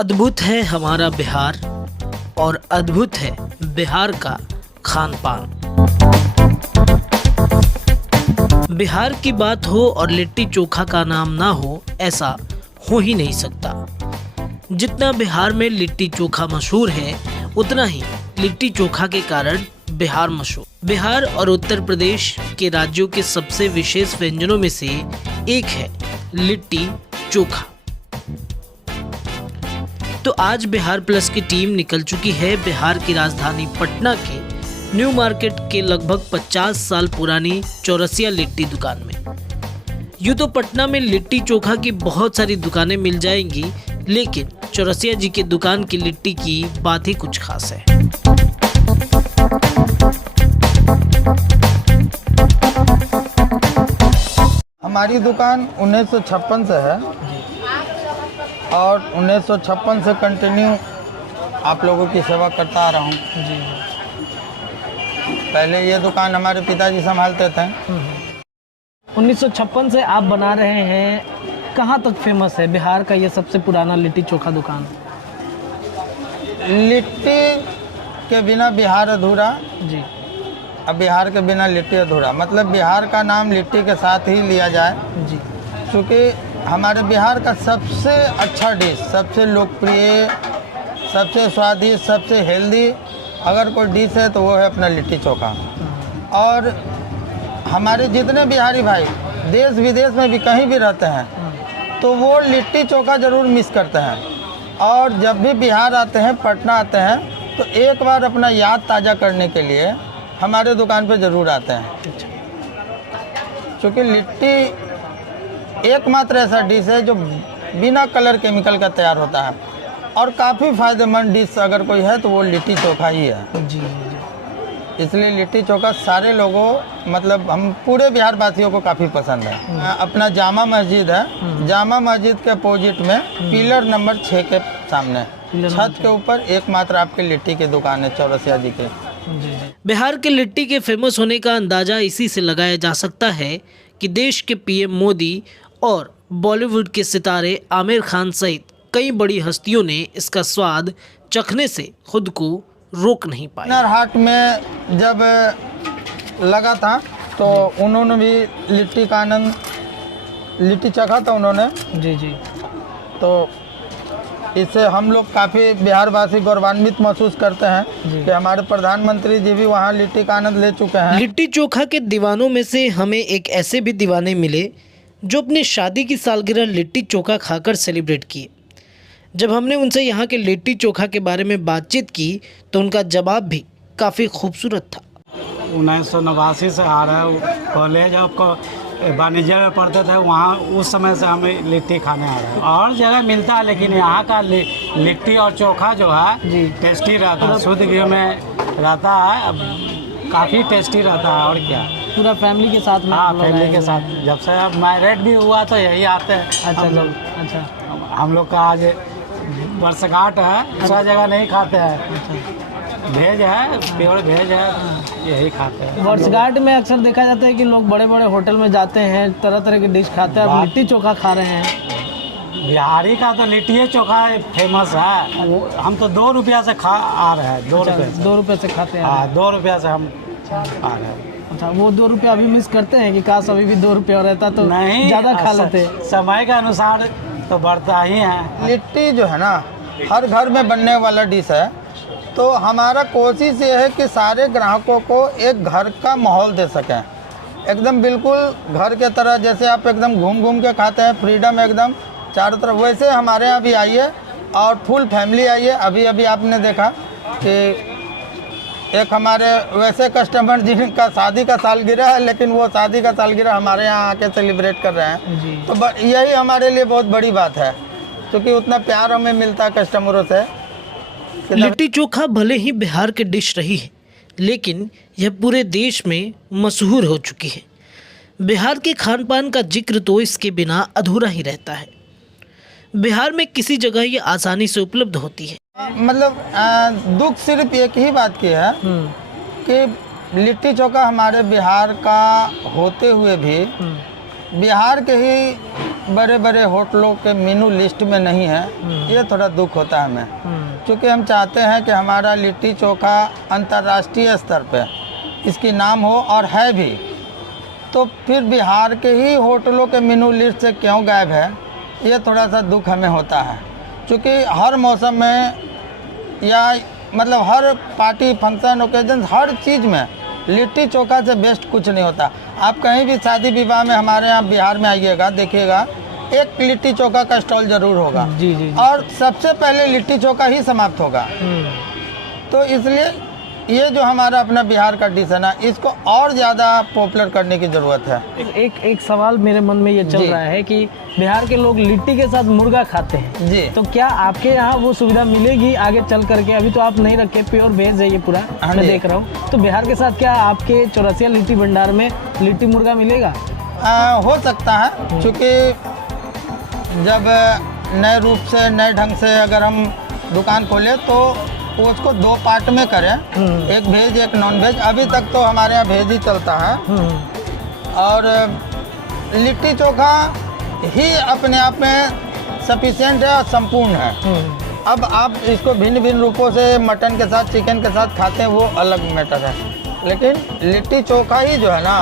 अद्भुत है हमारा बिहार और अद्भुत है बिहार का खान पान। बिहार की बात हो और लिट्टी चोखा का नाम ना हो, ऐसा हो ही नहीं सकता। जितना बिहार में लिट्टी चोखा मशहूर है, उतना ही लिट्टी चोखा के कारण बिहार मशहूर। बिहार और उत्तर प्रदेश के राज्यों के सबसे विशेष व्यंजनों में से एक है लिट्टी चोखा। तो आज बिहार प्लस की टीम निकल चुकी है बिहार की राजधानी पटना के न्यू मार्केट के लगभग 50 साल पुरानी चौरसिया लिट्टी दुकान में। यूँ तो पटना में लिट्टी चोखा की बहुत सारी दुकानें मिल जाएंगी, लेकिन चौरसिया जी की दुकान की लिट्टी की बात ही कुछ खास है। हमारी दुकान 1956 से है और 1956 से कंटिन्यू आप लोगों की सेवा करता आ रहा हूँ। जी। पहले ये दुकान हमारे पिताजी संभालते थे। 1956 से आप बना रहे हैं, कहाँ तक फेमस है बिहार का ये सबसे पुराना लिट्टी चोखा दुकान? लिट्टी के बिना बिहार अधूरा, जी। अब बिहार के बिना लिट्टी अधूरा, मतलब बिहार का नाम लिट्टी के साथ ही लिया जाए। जी। क्योंकि हमारे बिहार का सबसे अच्छा डिश, सबसे लोकप्रिय, सबसे स्वादिष्ट, सबसे हेल्दी अगर कोई डिश है तो वो है अपना लिट्टी चोखा। और हमारे जितने बिहारी भाई देश विदेश में भी कहीं भी रहते हैं तो वो लिट्टी चोखा ज़रूर मिस करते हैं। और जब भी बिहार आते हैं, पटना आते हैं, तो एक बार अपना याद ताज़ा करने के लिए हमारे दुकान पे ज़रूर आते हैं। क्योंकि लिट्टी एकमात्र ऐसा डिश है जो बिना कलर केमिकल का तैयार होता है और काफ़ी फ़ायदेमंद डिश अगर कोई है तो वो लिट्टी चोखा ही है। जी। इसलिए लिट्टी चोखा सारे लोगों, मतलब हम पूरे बिहार वासियों को काफ़ी पसंद है। अपना जामा मस्जिद है, जामा मस्जिद के अपोजिट में पिलर नंबर 6 के सामने छत के ऊपर एकमात्र आपकी लिट्टी की दुकान है चौरसिया जी की। बिहार के लिट्टी के फेमस होने का अंदाजा इसी से लगाया जा सकता है कि देश के पीएम मोदी और बॉलीवुड के सितारे आमिर खान सहित कई बड़ी हस्तियों ने इसका स्वाद चखने से खुद को रोक नहीं पाए। नर हाट में जब लगा था तो उन्होंने भी लिट्टी का आनंद, लिट्टी चखा था उन्होंने। जी। तो इससे हम लोग काफ़ी बिहारवासी गौरवान्वित महसूस करते हैं कि हमारे प्रधानमंत्री जी भी वहाँ लिट्टी का आनंद ले चुके हैं। लिट्टी चोखा के दीवानों में से हमें एक ऐसे भी दीवाने मिले जो अपनी शादी की सालगिरह लिट्टी चोखा खाकर सेलिब्रेट किए। जब हमने उनसे यहाँ के लिट्टी चोखा के बारे में बातचीत की तो उनका जवाब भी काफ़ी खूबसूरत था। 1989 से आ रहा है। पहले जब वाणिज्य में पढ़ते थे वहाँ, उस समय से हमें लिट्टी खाने आ रहे हैं। और जगह मिलता है लेकिन यहाँ का लिट्टी और चोखा जो है टेस्टी रहता है, शुद्ध घी में रहता है, काफ़ी टेस्टी रहता है। और क्या, पूरा फैमिली के साथ में? हाँ, फैमिली के साथ। जब से अब मैरिड भी हुआ तो यही आते हैं। अच्छा। हम लोग का आज वर्षगांठ है, दूसरा जगह नहीं खाते हैं। भेज है, प्योर भेज है, यही खाते हैं। वर्षगांठ में अक्सर देखा जाता है कि लोग बड़े बड़े होटल में जाते हैं, तरह तरह के डिश खाते हैं, और लिट्टी चोखा खा रहे हैं। बिहारी का तो लिट्टी चोखा फेमस है। हम तो 2 रुपया से खा आ रहे हैं। 2 रुपये से खाते हैं? हाँ, 2 रुपया से हम आ रहे हैं। अच्छा, वो 2 रुपया अभी मिस करते हैं कि काश अभी भी 2 रुपया रहता तो नहीं, ज़्यादा खा लेते। समय के अनुसार तो बढ़ता ही है। लिट्टी जो है ना, हर घर में बनने वाला डिश है। तो हमारा कोशिश ये है कि सारे ग्राहकों को एक घर का माहौल दे सकें, एकदम बिल्कुल घर के तरह। जैसे आप एकदम घूम घूम के खाते हैं, फ्रीडम एकदम चारों तरफ, वैसे हमारे यहाँ भी आइए और फुल फैमिली आइए। अभी आपने देखा कि एक हमारे वैसे कस्टमर जिनका शादी का सालगिरह है, लेकिन वो शादी का सालगिरह हमारे यहाँ आके सेलिब्रेट कर रहे हैं। तो यही हमारे लिए बहुत बड़ी बात है, क्योंकि उतना प्यार हमें मिलता है कस्टमरों से। लिट्टी चोखा भले ही बिहार की डिश रही है, लेकिन यह पूरे देश में मशहूर हो चुकी है। बिहार के खान पान का जिक्र तो इसके बिना अधूरा ही रहता है। बिहार में किसी जगह ये आसानी से उपलब्ध होती है। मतलब दुख सिर्फ एक ही बात की है कि लिट्टी चोखा हमारे बिहार का होते हुए भी बिहार के ही बड़े बड़े होटलों के मेनू लिस्ट में नहीं है, ये थोड़ा दुख होता है हमें, क्योंकि हम चाहते हैं कि हमारा लिट्टी चोखा अंतर्राष्ट्रीय स्तर पे इसकी नाम हो, और है भी। तो फिर बिहार के ही होटलों के मेनू लिस्ट से क्यों गायब है, ये थोड़ा सा दुख हमें होता है। क्योंकि हर मौसम में या मतलब हर पार्टी फंक्शन ओकेजन हर चीज़ में लिट्टी चोखा से बेस्ट कुछ नहीं होता। आप कहीं भी शादी विवाह में हमारे यहाँ बिहार में आइएगा, देखिएगा एक लिट्टी चोखा का स्टॉल जरूर होगा। जी जी, और सबसे पहले लिट्टी चोखा ही समाप्त होगा। तो इसलिए ये जो हमारा अपना बिहार का डिश है ना, इसको और ज़्यादा पॉपुलर करने की ज़रूरत है। एक सवाल मेरे मन में ये चल जी। रहा है कि बिहार के लोग लिट्टी के साथ मुर्गा खाते हैं जी। तो क्या आपके यहाँ वो सुविधा मिलेगी आगे चल करके? अभी तो आप नहीं रखे, प्योर वेज है ये पूरा, हाँ मैं जी। देख रहा हूँ। तो बिहार के साथ क्या आपके चौरसिया लिट्टी भंडार में लिट्टी मुर्गा मिलेगा? हो सकता है, क्योंकि जब नए रूप से नए ढंग से अगर हम दुकान खोलें तो उसको दो पार्ट में करें, एक वेज एक नॉन वेज। अभी तक तो हमारे यहाँ वेज ही चलता है, और लिट्टी चोखा ही अपने आप में सफिशिएंट है और संपूर्ण है। अब आप इसको भिन्न भिन्न रूपों से मटन के साथ चिकन के साथ खाते हैं, वो अलग मैटर है, लेकिन लिट्टी चोखा ही जो है ना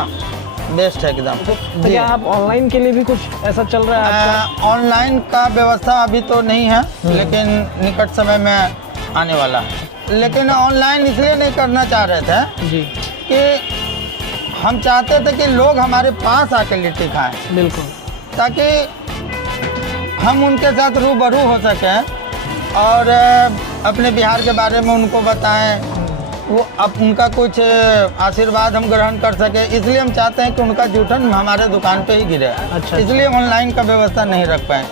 बेस्ट है एकदम। तो क्या आप ऑनलाइन के लिए भी कुछ ऐसा चल रहा है आपका? ऑनलाइन का व्यवस्था अभी तो नहीं है, लेकिन निकट समय में आने वाला है। लेकिन ऑनलाइन इसलिए नहीं करना चाह रहे थे जी, कि हम चाहते थे कि लोग हमारे पास आके लिट्टी खाएं, बिल्कुल, ताकि हम उनके साथ रूबरू हो सकें और अपने बिहार के बारे में उनको बताएं, वो अब उनका कुछ आशीर्वाद हम ग्रहण कर सके। इसलिए हम चाहते हैं कि उनका जूठन हमारे दुकान पे ही गिरे। अच्छा। इसलिए ऑनलाइन का व्यवस्था नहीं रख पाए,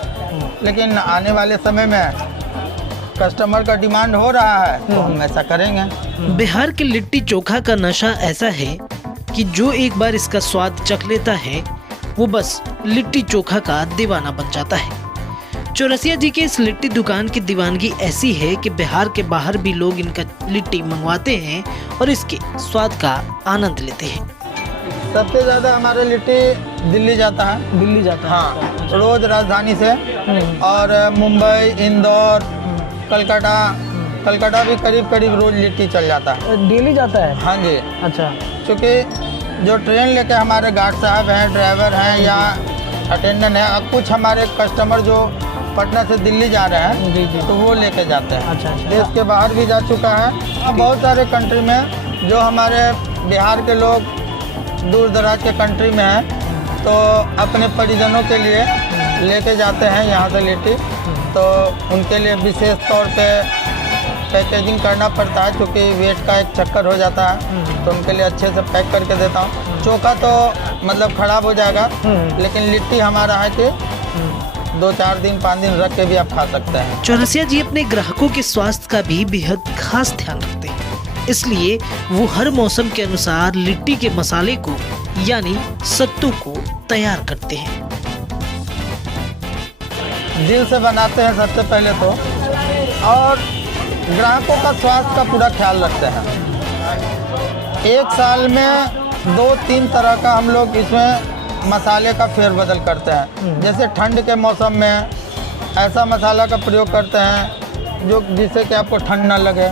लेकिन आने वाले समय में कस्टमर का डिमांड हो रहा है तो हम ऐसा करेंगे। बिहार के लिट्टी चोखा का नशा ऐसा है कि जो एक बार इसका स्वाद चख लेता है वो बस लिट्टी चोखा का दीवाना बन जाता है। चौरसिया जी के इस लिट्टी दुकान की दीवानगी ऐसी है कि बिहार के बाहर भी लोग इनका लिट्टी मंगवाते हैं और इसके स्वाद का आनंद लेते हैं। सबसे ज़्यादा हमारे लिट्टी दिल्ली जाता है। दिल्ली जाता है? हाँ, रोज राजधानी से, और मुंबई, इंदौर, कलकत्ता भी करीब करीब रोज लिट्टी चल जाता है। डेली जाता है? हाँ जी, अच्छा। क्योंकि जो ट्रेन लेके हमारे गार्ड साहब हैं, ड्राइवर हैं या अटेंडेंट हैं, अब कुछ हमारे कस्टमर जो पटना से दिल्ली जा रहे हैं जी जी, तो वो लेके जाते हैं। अच्छा, अच्छा। देश के बाहर भी जा चुका है। अब बहुत सारे कंट्री में जो हमारे बिहार के लोग दूर दराज के कंट्री में हैं तो अपने परिजनों के लिए लेके जाते हैं यहाँ से लिट्टी, तो उनके लिए विशेष तौर पे पैकेजिंग करना पड़ता है, क्योंकि वेट का एक चक्कर हो जाता है, तो उनके लिए अच्छे से पैक करके देता हूँ। चोखा तो मतलब खराब हो जाएगा, लेकिन लिट्टी हमारा है कि 2-4 दिन 5 दिन रख के भी आप खा सकते हैं। चौरसिया जी अपने ग्राहकों के स्वास्थ्य का भी बेहद खास ध्यान रखते हैं, इसलिए वो हर मौसम के अनुसार लिट्टी के मसाले को यानी सत्तू को तैयार करते हैं। दिल से बनाते हैं सबसे पहले तो, और ग्राहकों का स्वास्थ्य का पूरा ख्याल रखते हैं। एक साल में 2-3 तरह का हम लोग इसमें मसाले का फेरबदल करते हैं। जैसे ठंड के मौसम में ऐसा मसाला का प्रयोग करते हैं जो जिससे कि आपको ठंड ना लगे।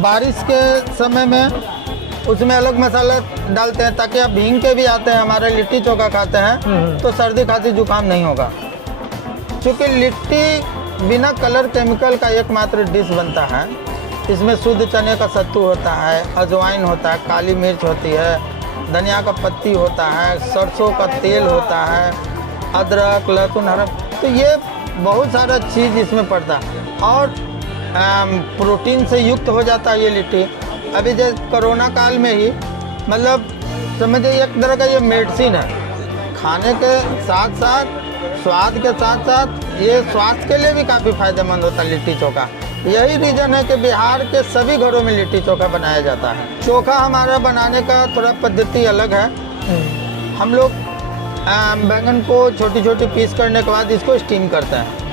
बारिश के समय में उसमें अलग मसाला डालते हैं ताकि आप भींग के भी आते हैं हमारे लिट्टी चोखा खाते हैं तो सर्दी खांसी जुकाम नहीं होगा। क्योंकि लिट्टी बिना कलर केमिकल का एकमात्र डिश बनता है। इसमें शुद्ध चने का सत्तू होता है, अजवाइन होता है, काली मिर्च होती है, धनिया का पत्ती होता है, सरसों का तेल होता है, अदरक, लहसुन, हरा, तो ये बहुत सारा चीज़ इसमें पड़ता है और प्रोटीन से युक्त हो जाता है ये लिट्टी। अभी जैसे कोरोना काल में ही मतलब समझिए एक तरह का ये मेडिसिन है। खाने के साथ साथ स्वाद के साथ साथ ये स्वास्थ्य के लिए भी काफ़ी फायदेमंद होता है लिट्टी चोखा। यही रीज़न है कि बिहार के सभी घरों में लिट्टी चोखा बनाया जाता है। चोखा हमारा बनाने का थोड़ा पद्धति अलग है। हम लोग बैंगन को छोटी छोटी पीस करने के बाद इसको स्टीम करते हैं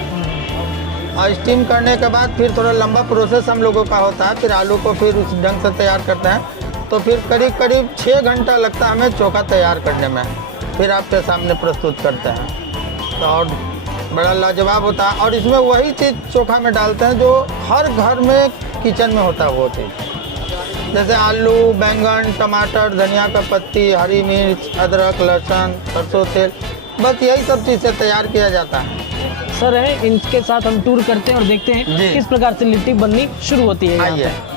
और स्टीम करने के बाद फिर थोड़ा लंबा प्रोसेस हम लोगों का होता है। फिर आलू को फिर उस ढंग से तैयार करते हैं तो फिर करीब करीब 6 घंटा लगता है हमें चोखा तैयार करने में। फिर आपके सामने प्रस्तुत करते हैं। तो और बड़ा लाजवाब होता है। और इसमें वही चीज़ चोखा में डालते हैं जो हर घर में किचन में होता है, वो चीज़ जैसे आलू, बैंगन, टमाटर, धनिया का पत्ती, हरी मिर्च, अदरक, लहसुन, सरसों तेल, बस यही सब चीज़ से तैयार किया जाता है। सर है, इनके साथ हम टूर करते हैं और देखते हैं जी। किस प्रकार से लिट्टी बननी शुरू होती है यहाँ आइए। पे।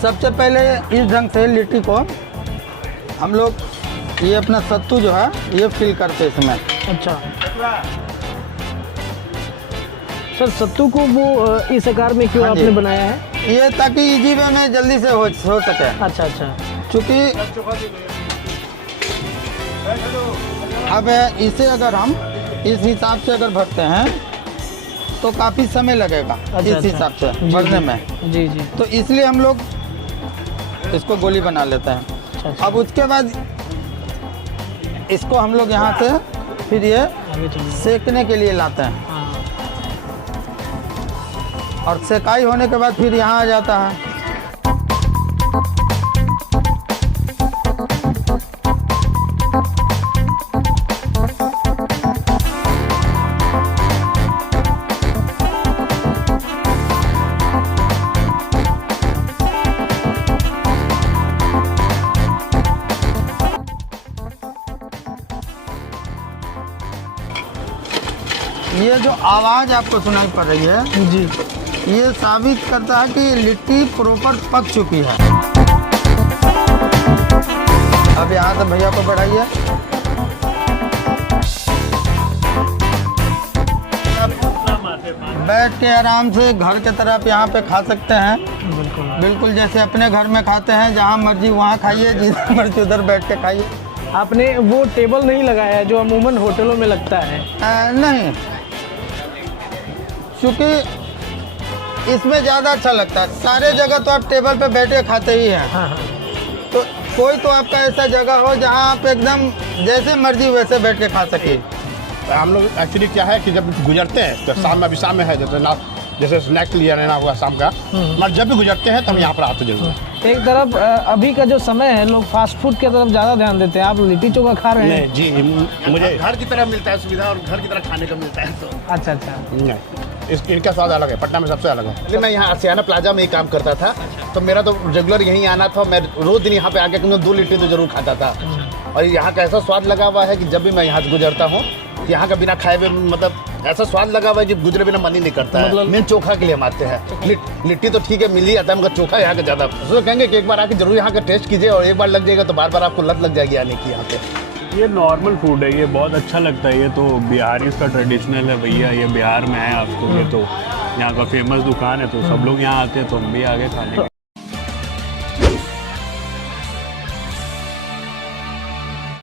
सबसे पहले इस ढंग से लिट्टी को हम लोग ये अपना सत्तू जो है ये फिल करते हैं इसमें। अच्छा सर, सत्तू को वो इस आकार में क्यों हाँ जी। आपने बनाया है? ये ताकि इजी वे में जल्दी से हो सके। अच्छा अच्छा। क्योंकि अब इसे अगर हम इस हिसाब से अगर भरते हैं तो काफ़ी समय लगेगा। अच्छा, इस अच्छा। हिसाब से जी, भरने जी। में। जी जी। तो इसलिए हम लोग इसको गोली बना लेते हैं। अच्छा अच्छा। अब उसके बाद इसको हम लोग यहाँ से फिर ये आगे चलिए। सेकने के लिए लाते हैं हाँ। और सेकाई होने के बाद फिर यहाँ आ जाता है। ये जो आवाज़ आपको सुनाई पड़ रही है जी। ये साबित करता है कि लिट्टी प्रॉपर पक चुकी है। अब यहाँ से भैया को बढ़ाइए। बैठ के आराम से घर के तरफ यहाँ पे खा सकते हैं। बिल्कुल। बिल्कुल जैसे अपने घर में खाते हैं, जहाँ मर्जी वहाँ खाइए, जिधर मर्जी उधर बैठ के खाइए। आपने वो टेबल नहीं लगाया है जो अमूमन होटलों में लगता है? नहीं, क्योंकि इसमें ज़्यादा अच्छा लगता है। सारे जगह तो आप टेबल पे बैठे खाते ही हैं। हाँ हाँ। तो कोई तो आपका ऐसा जगह हो जहाँ आप एकदम जैसे मर्जी वैसे बैठ के खा सके। हम लोग एक्चुअली क्या है कि जब गुजरते हैं तो शाम में, अभी शाम में है जैसे स्नैक्स लिया रहना हुआ शाम का, मगर जब भी गुजरते हैं तो हम यहाँ पर आते जरूर हैं। एक तरफ अभी का जो समय है लोग फास्ट फूड की तरफ ज़्यादा ध्यान देते हैं, आप लिट्टी चोखा खा रहे हैं? नहीं जी, मुझे घर की तरह मिलता है सुविधा और घर की तरह खाने का मिलता है। तो अच्छा अच्छा। नहीं, इनका स्वाद अलग है, पटना में सबसे अलग है। पहले मैं यहाँ आसियाना प्लाजा में ही काम करता था, तो मेरा तो रेगुलर यहीं आना था। मैं रोज दिन यहाँ पे आके कम से कम 2 लिट्टी तो जरूर खाता था। और यहाँ का ऐसा स्वाद लगा हुआ है कि जब भी मैं यहाँ से गुजरता हूँ, यहाँ का बिना खाए हुए मतलब ऐसा स्वाद लगा हुआ है कि गुजरे बिना मन ही नहीं करता है। मतलब- मेन चोखा के लिए हम आते हैं। लिट्टी तो ठीक है मिल ही आता है, मगर चोखा यहाँ का ज़्यादा। तो कहेंगे कि एक बार आके जरूर यहाँ का टेस्ट कीजिए, और एक बार लग जाएगा तो बार बार आपको लत लग जाएगी आने की यहाँ पे। ये नॉर्मल फूड है, ये बहुत अच्छा लगता है। ये तो बिहारी का ट्रेडिशनल है भैया, ये बिहार में है आपको। ये तो यहाँ का फेमस दुकान है, तो सब लोग यहाँ आते हैं, तो हम भी आगे खाने के